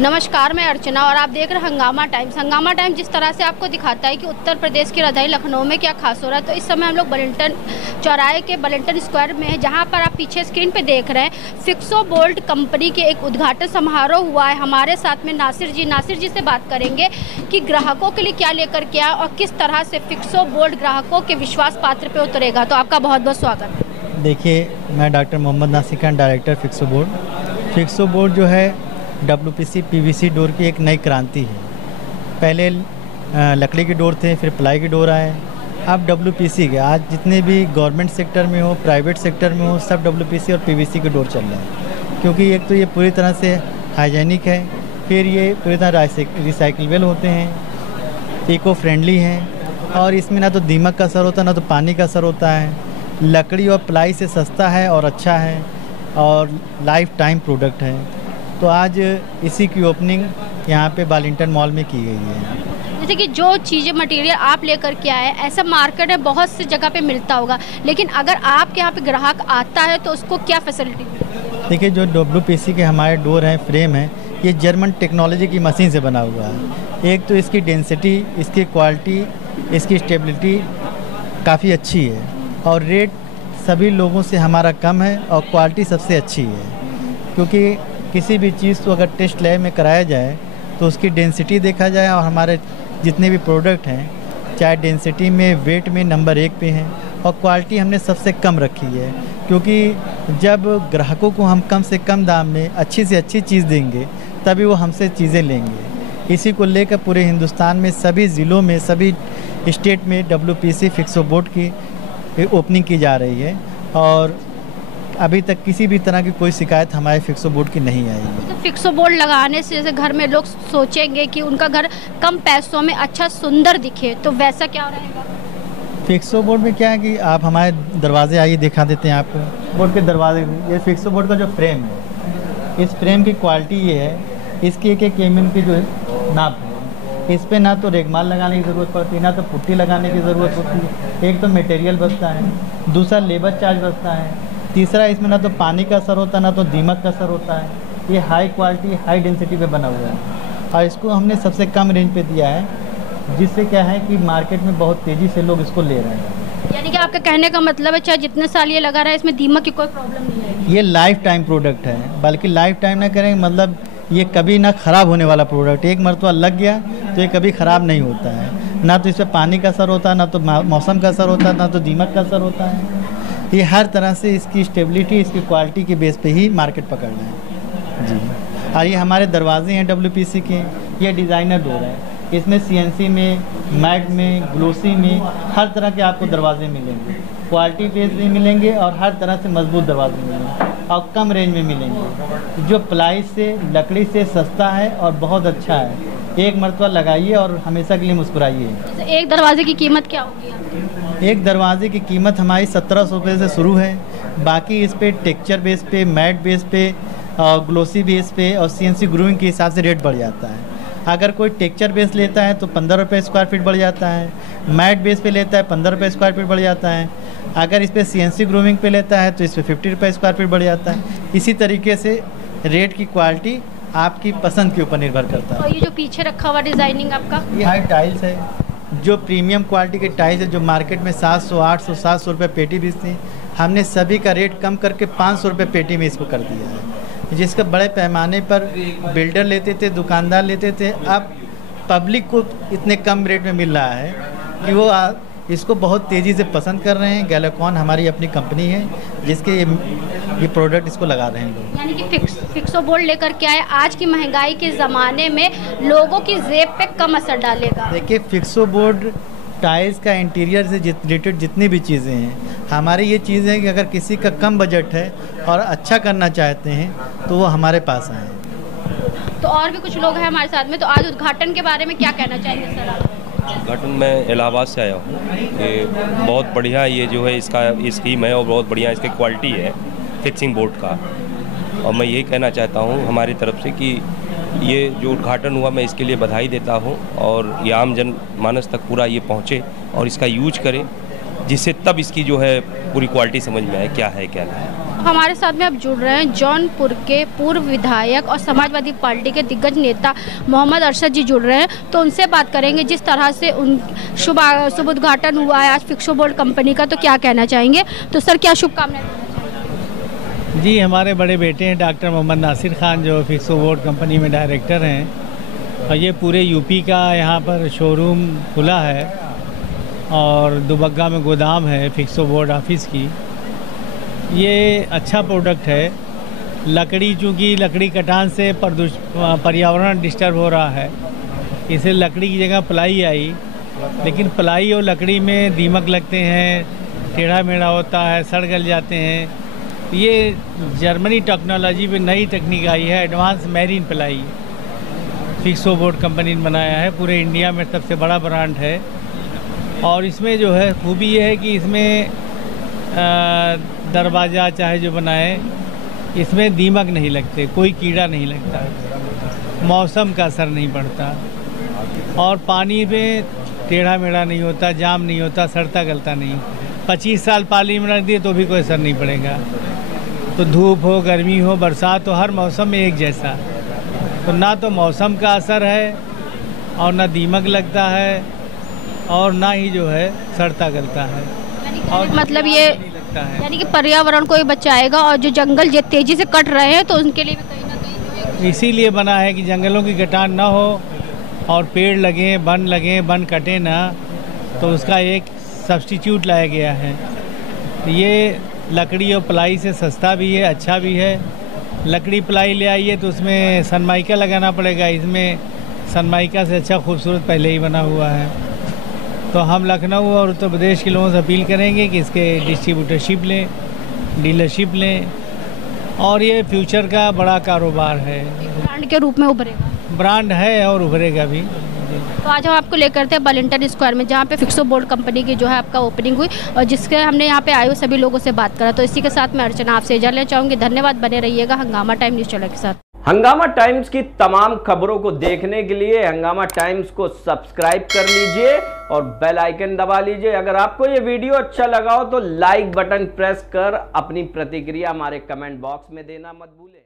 नमस्कार, मैं अर्चना और आप देख रहे हैं हंगामा टाइम्स। हंगामा टाइम्स जिस तरह से आपको दिखाता है कि उत्तर प्रदेश की राजधानी लखनऊ में क्या खास हो रहा है, तो इस समय हम लोग बलिंटन चौराहे के बलिंटन स्क्वायर में हैं, जहां पर आप पीछे स्क्रीन पे देख रहे हैं फिक्सो बोल्ट कंपनी के एक उद्घाटन समारोह हुआ है। हमारे साथ में नासिर जी से बात करेंगे कि ग्राहकों के लिए क्या लेकर के आया और किस तरह से फिक्सो बोल्ट ग्राहकों के विश्वास पात्र पे उतरेगा। तो आपका बहुत बहुत स्वागत है। देखिए, मैं doctor Mohammad Nasir Khan, director Fixo board. Fixo board जो है WPC PVC डोर की एक नई क्रांति है। पहले लकड़ी के डोर थे, फिर प्लाई के डोर आए, अब WPC के। आज जितने भी गवर्नमेंट सेक्टर में हो, प्राइवेट सेक्टर में हो, सब WPC और PVC के डोर चल रहे हैं। क्योंकि एक तो ये पूरी तरह से हाइजीनिक है, फिर ये पूरी तरह रिसाइकलेबल होते हैं, इको फ्रेंडली हैं, और इसमें ना तो दीमक का असर होता है ना तो पानी का असर होता है। लकड़ी और प्लाई से सस्ता है और अच्छा है, और लाइफ टाइम प्रोडक्ट है। तो आज इसी की ओपनिंग यहाँ पे बालिंटन मॉल में की गई है। जैसे कि जो चीज़ें मटेरियल आप लेकर के आए, ऐसा मार्केट में बहुत सी जगह पे मिलता होगा, लेकिन अगर आपके यहाँ पे ग्राहक आता है तो उसको क्या फैसिलिटी? देखिए, जो WPC के हमारे डोर हैं, फ्रेम है, ये जर्मन टेक्नोलॉजी की मशीन से बना हुआ है। एक तो इसकी डेंसिटी, इसकी क्वालिटी, इसकी स्टेबिलिटी काफ़ी अच्छी है, और रेट सभी लोगों से हमारा कम है, और क्वालिटी सबसे अच्छी है। क्योंकि किसी भी चीज़ को अगर टेस्ट लैब में कराया जाए तो उसकी डेंसिटी देखा जाए, और हमारे जितने भी प्रोडक्ट हैं, चाहे डेंसिटी में, वेट में नंबर 1 पे हैं, और क्वालिटी हमने सबसे कम रखी है। क्योंकि जब ग्राहकों को हम कम से कम दाम में अच्छी से अच्छी चीज़ देंगे, तभी वो हमसे चीज़ें लेंगे। इसी को लेकर पूरे हिंदुस्तान में सभी ज़िलों में, सभी स्टेट में WPC फिक्सो बोर्ड की ओपनिंग की जा रही है, और अभी तक किसी भी तरह की कोई शिकायत हमारे फिक्सो बोर्ड की नहीं आई है। तो फिक्सो बोर्ड लगाने से जैसे घर में लोग सोचेंगे कि उनका घर कम पैसों में अच्छा सुंदर दिखे, तो वैसा क्या रहेगा? फिक्सो बोर्ड में क्या है कि आप हमारे दरवाजे आइए, दिखा देते हैं आपको। बोर्ड के दरवाजे, ये फिक्सो बोर्ड का जो फ्रेम है, इस फ्रेम की क्वालिटी ये है, इसकी एक mm की जो नाप है, इस पर ना तो रेगमाल लगाने की ज़रूरत पड़ती है, ना तो पुट्टी लगाने की ज़रूरत होती है। एक तो मटेरियल बचता है, दूसरा लेबर चार्ज बचता है, तीसरा इसमें ना तो पानी का असर होता है, ना तो दीमक का असर होता है। ये हाई क्वालिटी, हाई डेंसिटी पे बना हुआ है, और इसको हमने सबसे कम रेंज पे दिया है, जिससे क्या है कि मार्केट में बहुत तेज़ी से लोग इसको ले रहे हैं। यानी कि आपका कहने का मतलब है चाहे जितने साल ये लगा रहा है, इसमें दीमक की कोई प्रॉब्लम नहीं है। ये लाइफ टाइम प्रोडक्ट है, बल्कि लाइफ टाइम ना करें, मतलब ये कभी ना ख़राब होने वाला प्रोडक्ट। एक मरतबा लग गया तो ये कभी ख़राब नहीं होता है। ना तो इस पर पानी का असर होता है, ना तो मौसम का असर होता है, ना तो दीमक का असर होता है। ये हर तरह से इसकी स्टेबिलिटी, इसकी क्वालिटी के बेस पे ही मार्केट पकड़ना है जी। और ये हमारे दरवाजे हैं WPC के, ये डिज़ाइनर डोर है। इसमें CNC में, मैट में, ग्लोसी में हर तरह के आपको दरवाजे मिलेंगे। क्वालिटी बेस भी मिलेंगे, और हर तरह से मजबूत दरवाजे मिलेंगे, और कम रेंज में मिलेंगे, जो प्लाई से, लकड़ी से सस्ता है और बहुत अच्छा है। एक मरतबा लगाइए और हमेशा के लिए मुस्कुराइए। एक दरवाजे की कीमत क्या होगी? एक दरवाजे की कीमत हमारी 1700 रुपये से शुरू है। बाकी इस पे टेक्चर बेस पे, मैट बेस पे, ग्लोसी बेस पे और CNC ग्रूविंग के हिसाब से रेट बढ़ जाता है। अगर कोई टेक्चर बेस लेता है तो 15 रुपये स्क्वायर फीट बढ़ जाता है, मैट बेस पे लेता है 15 रुपये स्क्वायर फीट बढ़ जाता है, अगर इस पर CNC ग्रूविंग पे लेता है तो इस पर 50 रुपये स्क्वायर फीट बढ़ जाता है। इसी तरीके से रेट की क्वालिटी आपकी पसंद के ऊपर निर्भर करता है। और ये जो पीछे रखा हुआ डिज़ाइनिंग आपका, ये हाई टाइल्स है, जो प्रीमियम क्वालिटी के टाइल्स है, जो मार्केट में 700, 800, 700 रुपये पेटी बेचते हैं, हमने सभी का रेट कम करके 500 रुपये पेटी में इसको कर दिया है। जिसका बड़े पैमाने पर बिल्डर लेते थे, दुकानदार लेते थे, अब पब्लिक को इतने कम रेट में मिल रहा है कि वो इसको बहुत तेज़ी से पसंद कर रहे हैं। गैलाकॉन हमारी अपनी कंपनी है, जिसके ये प्रोडक्ट इसको लगा रहे हैं लोग। यानी कि फिक्सो बोर्ड लेकर के आए, आज की महंगाई के ज़माने में लोगों की जेब पे कम असर डालेगा। देखिए, फिक्सो बोर्ड टाइल्स का इंटीरियर से रिलेटेड जितनी भी चीज़ें हैं, हमारी ये चीज़ है कि अगर किसी का कम बजट है और अच्छा करना चाहते हैं तो वो हमारे पास आएँ। तो और भी कुछ लोग हैं हमारे साथ में, तो आज उद्घाटन के बारे में क्या कहना चाहेंगे सर आप? उद्घाटन में इलाहाबाद से आया हूँ। ये बहुत बढ़िया ये जो है इसका ये स्कीम है, और बहुत बढ़िया इसकी क्वालिटी है फिक्सिंग बोर्ड का। और मैं यही कहना चाहता हूँ हमारी तरफ से कि ये जो उद्घाटन हुआ, मैं इसके लिए बधाई देता हूँ, और ये आम जन मानस तक पूरा ये पहुँचे और इसका यूज करें, जिससे तब इसकी जो है पूरी क्वालिटी समझ में आए क्या है क्या नहीं। हमारे साथ में अब जुड़ रहे हैं जौनपुर के पूर्व विधायक और समाजवादी पार्टी के दिग्गज नेता मोहम्मद अरशद जी जुड़ रहे हैं, तो उनसे बात करेंगे। जिस तरह से उन शुभ उद्घाटन हुआ है आज फिक्सो बोर्ड कंपनी का, तो क्या कहना चाहेंगे? तो सर क्या शुभकामनाएं? जी, हमारे बड़े बेटे हैं डॉक्टर मोहम्मद नासिर खान, जो फिक्सो बोर्ड कंपनी में डायरेक्टर हैं, और ये पूरे यूपी का यहाँ पर शोरूम खुला है और दुबग्गा में गोदाम है फिक्सो बोर्ड ऑफिस की। ये अच्छा प्रोडक्ट है। लकड़ी, चूँकि लकड़ी कटान से पर्यावरण डिस्टर्ब हो रहा है, इसे लकड़ी की जगह प्लाई आई, लेकिन प्लाई और लकड़ी में दीमक लगते हैं, टेढ़ा मेढ़ा होता है, सड़ गल जाते हैं। ये जर्मनी टेक्नोलॉजी पे नई टेक्निक आई है, advance marine ply Fixo board company ने बनाया है। पूरे इंडिया में सबसे बड़ा ब्रांड है। और इसमें जो है खूबी ये है कि इसमें दरवाज़ा चाहे जो बनाए, इसमें दीमक नहीं लगते, कोई कीड़ा नहीं लगता, मौसम का असर नहीं पड़ता, और पानी में टेढ़ा मेढ़ा नहीं होता, जाम नहीं होता, सड़ता गलता नहीं। 25 साल पानी में रख दिए तो भी कोई असर नहीं पड़ेगा। तो धूप हो, गर्मी हो, बरसात हो, हर मौसम में एक जैसा। तो ना तो मौसम का असर है और ना दीमक लगता है और ना ही जो है सड़ता गलता है। और मतलब ये यानी कि पर्यावरण को ही बचाएगा, और जो जंगल जो तेजी से कट रहे हैं तो उनके लिए भी कहीं ना कहीं इसीलिए बना है कि जंगलों की कटान ना हो और पेड़ लगें, वन कटे ना, तो उसका एक सब्स्टिट्यूट लाया गया है। ये लकड़ी और प्लाई से सस्ता भी है, अच्छा भी है। लकड़ी प्लाई ले आइए तो उसमें सनमाइका लगाना पड़ेगा, इसमें सनमाइका से अच्छा खूबसूरत पहले ही बना हुआ है। तो हम लखनऊ और उत्तर प्रदेश के लोगों से अपील करेंगे कि इसके डिस्ट्रीब्यूटरशिप लें, डीलरशिप लें, और ये फ्यूचर का बड़ा कारोबार है। ब्रांड के रूप में उभरेगा, ब्रांड है और उभरेगा भी। तो आज हम आपको लेकर थे बलिंटन स्क्वायर में, जहाँ पे फिक्सो बोर्ड कंपनी की जो है आपका ओपनिंग हुई, और जिसके हमने यहाँ पे आए हुए सभी लोगों से बात करा। तो इसी के साथ मैं अर्चना आपसे इजाज़त लेना चाहूँगी। धन्यवाद, बने रहिएगा हंगामा टाइम न्यूज़ चैनल के साथ। हंगामा टाइम्स की तमाम खबरों को देखने के लिए हंगामा टाइम्स को सब्सक्राइब कर लीजिए और बेल आइकन दबा लीजिए। अगर आपको ये वीडियो अच्छा लगा हो तो लाइक बटन प्रेस कर अपनी प्रतिक्रिया हमारे कमेंट बॉक्स में देना मत भूलें।